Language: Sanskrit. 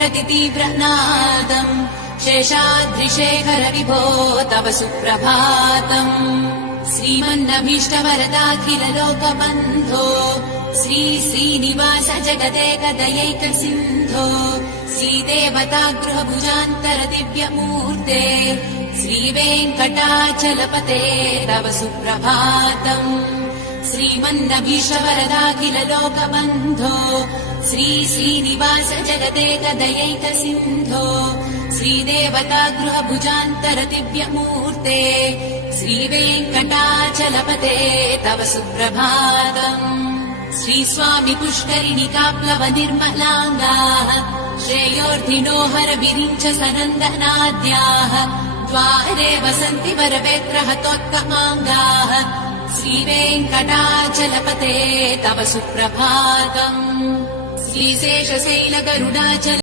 तीव्रनादम् शेषाद्रिशेखर विभो तव सुप्रभातम्। श्रीमन्नभीष्टवरदाखिल लोकबन्धो श्री श्रीनिवास जगदेक दयैक सिन्धो श्रीदेवतागृहभुजान्तर दिव्यमूर्ते श्रीवेङ्कटाचलपते तव सुप्रभातम्। श्रीमन्नभीष्टवरदाखिल लोकबन्धो श्री श्रीनिवास जगदेक दयैक सिन्धो श्रीदेवतागृहभुजान्तर दिव्यमूर्ते श्रीवेङ्कटाचलपते तव सुप्रभातम्। श्रीस्वामि पुष्करिणिकाप्लव निर्मलाङ्गाः श्रेयोर्धिनो हरविरिञ्च सनन्दनाद्याः द्वारे वसन्ति वरवेत्रहतोत्तमाङ्गाः श्रीवेङ्कटाचलपते तव सुप्रभातम्। श्रीशेषशैलगरुडाचल